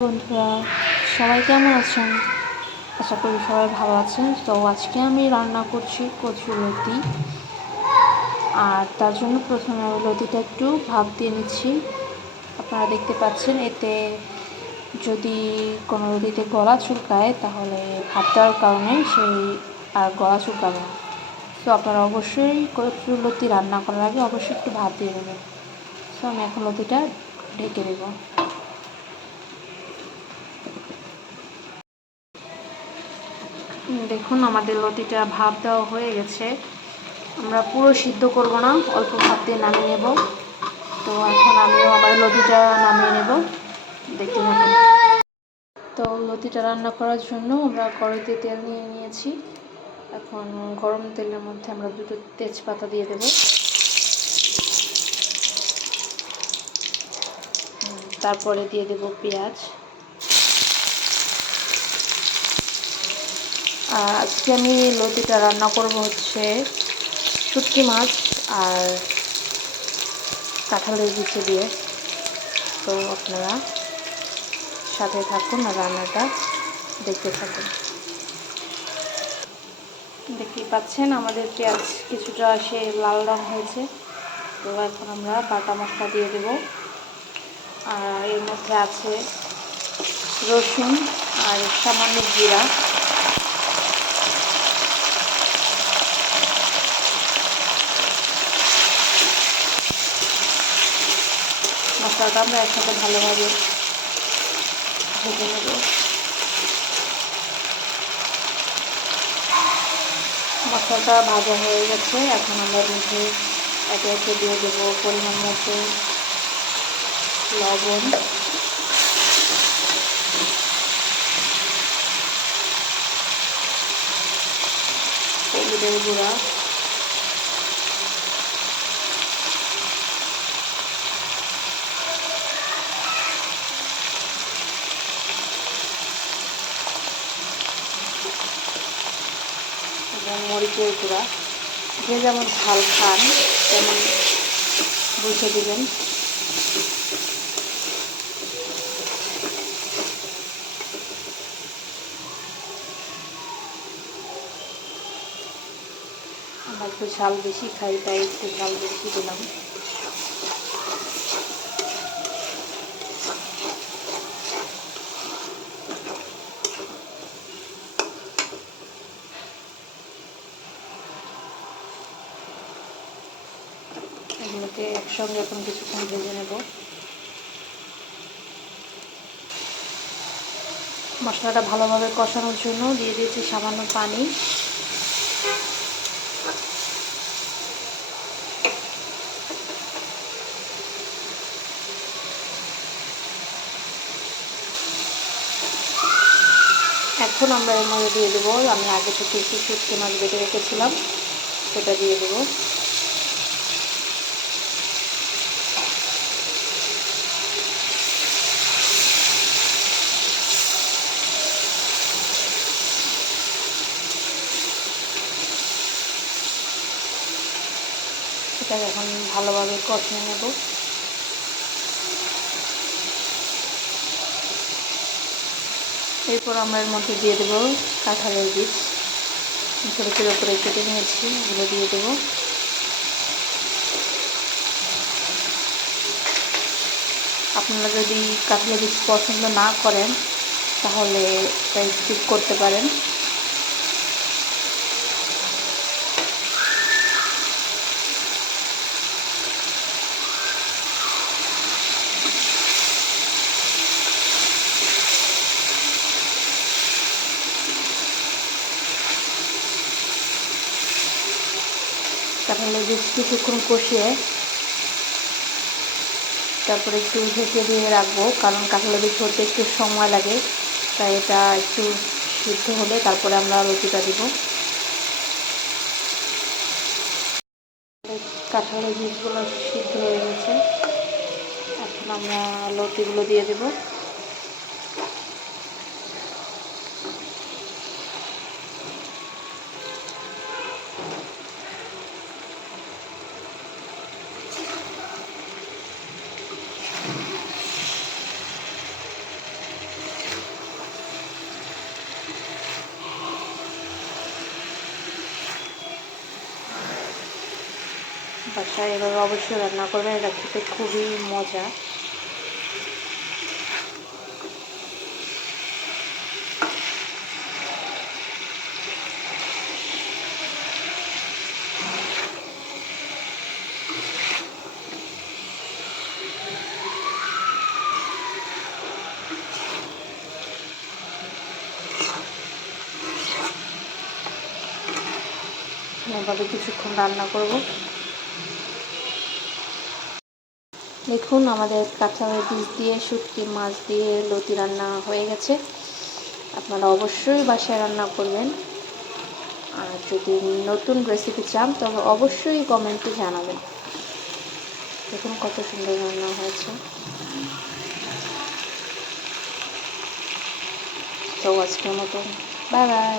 বন্ধুরা, সবাই কেমন আছেন? আশা করি সবাই ভালো আছেন। তো আজকে আমি রান্না করছি কচুরলতি। আর তার জন্য প্রথমে আমি লতিটা একটু ভাপ দিয়ে নিচ্ছি। আপনারা দেখতে পাচ্ছেন, এতে যদি কোনো লতিতে গলা চুলকায় তাহলে ভাপ দেওয়ার কারণে সেই আর গলা চুলকাবে না। তো আপনারা অবশ্যই কচুরলতি রান্না করার আগে অবশ্যই একটু ভাপ দিয়ে নেবেন। তো আমি এখন লতিটা ঢেকে দেবো। দেখুন, আমাদের লতিটা ভাপ দেওয়া হয়ে গেছে। আমরা পুরো সিদ্ধ করব না, অল্প ভাপ দিয়ে নামিয়ে নেব। তো এখন আমিও আবার লতিটা নামিয়ে নেব, দেখতে থাকুন। তো লতিটা রান্না করার জন্য আমরা কড়াইতে তেল নিয়ে নিয়েছি। এখন গরম তেলের মধ্যে আমরা দুটো তেজপাতা দিয়ে দেব। তারপরে দিয়ে দেব পেঁয়াজ। আজকে আমি লতিটা রান্না করব হচ্ছে শুটকি মাছ আর কাঁঠালের বিচি দিয়ে। তো আপনারা সাথে থাকুন আর রান্নাটা দেখতে থাকুন। দেখতেই পাচ্ছেন আমাদের পেঁয়াজ কিছুটা সে লাল রং হয়েছে। তো এখন আমরা বাটা মশলা দিয়ে দেব। আর এর মধ্যে আছে রসুন আর সামান্য জিরা। মশলাটা আমরা একসাথে ভালোভাবে ভেজে নেব। মশলাটা ভাজা হয়ে গেছে। এখন আমরা মধ্যে একে একে দিয়ে দেবো পরিমাণ মতো লবণ, হলুদের গুঁড়া, এবং মরিচের গুঁড়া। যে যেমন ঝাল খান তেমন বুঝে দেবেন। আমরা একটু ঝাল বেশি খাই, তাই একটু ঝাল বেশি দিলাম। এগুলোকে একসঙ্গে এখন কিছুক্ষণ ভেজে নেব। মশলাটা ভালোভাবে কষানোর জন্য দিয়ে দিয়েছি সামান্য পানি। এখন আমরা এর মধ্যে দিয়ে দেবো আমি আগে থেকে একটু শুটকি মাছ বেটে রেখেছিলাম, সেটা দিয়ে দেবো। সেটাকে এখন ভালোভাবে কষিয়ে নেব। এরপর আমরা এর মধ্যে দিয়ে দেবো কাঁঠালের বীজ, ছোটো ছোটো করে কেটে নিয়েছি, এগুলো দিয়ে দেবো। আপনারা যদি কাঁঠালের বীজ পছন্দ না করেন তাহলে তাই স্কিপ করতে পারেন। কাঁঠালের বীজ কিছুক্ষণ কষিয়ে তারপরে একটু ঢেকে দিয়ে রাখবো, কারণ কাঁঠালের বীজ হতে একটু সময় লাগে। তাই এটা একটু সিদ্ধ হলে তারপরে আমরা লতিটা দিব। কাঁঠালের বীজগুলো সিদ্ধ হয়ে গেছে। এখন আমরা লতিগুলো দিয়ে দেব। বাসায় এভাবে অবশ্যই রান্না করবেন, এটা খেতে খুবই মজা। এভাবে কিছুক্ষণ রান্না করব। দেখুন আমাদের কাঁঠালের বীজ দিয়ে শুটকি মাছ দিয়ে লতি রান্না হয়ে গেছে। আপনারা অবশ্যই বাসায় রান্না করবেন, আর যদি নতুন রেসিপি চান তবে অবশ্যই কমেন্টে জানাবেন। দেখুন কত সুন্দর রান্না হয়েছে। তো আজকের মতো বাই বাই।